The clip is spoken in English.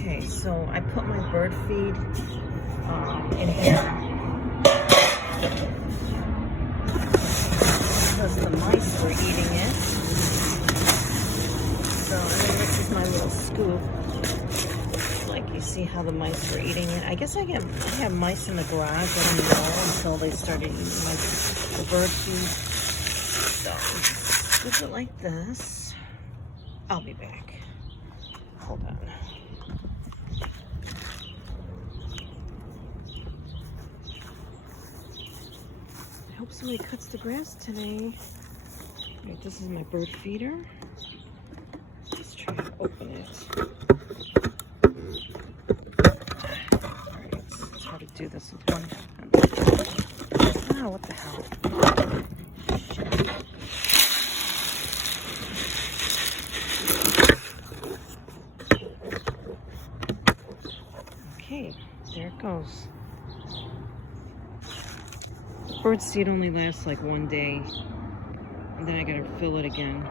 Okay, so I put my bird feed in here because the mice were eating it. So, and then this is my little scoop. Like, you see how the mice were eating it. I guess I have mice in the garage. I don't know until they started eating the bird feed. So, scoop it like this. I'll be back. Hold on. I hope somebody cuts the grass today. Right, this is my bird feeder. Let's try to open it. Alright, it's hard to do this with one hand. Ah, what the hell? Shit. Okay, there it goes. Bird seed only lasts like one day, and then I gotta fill it again.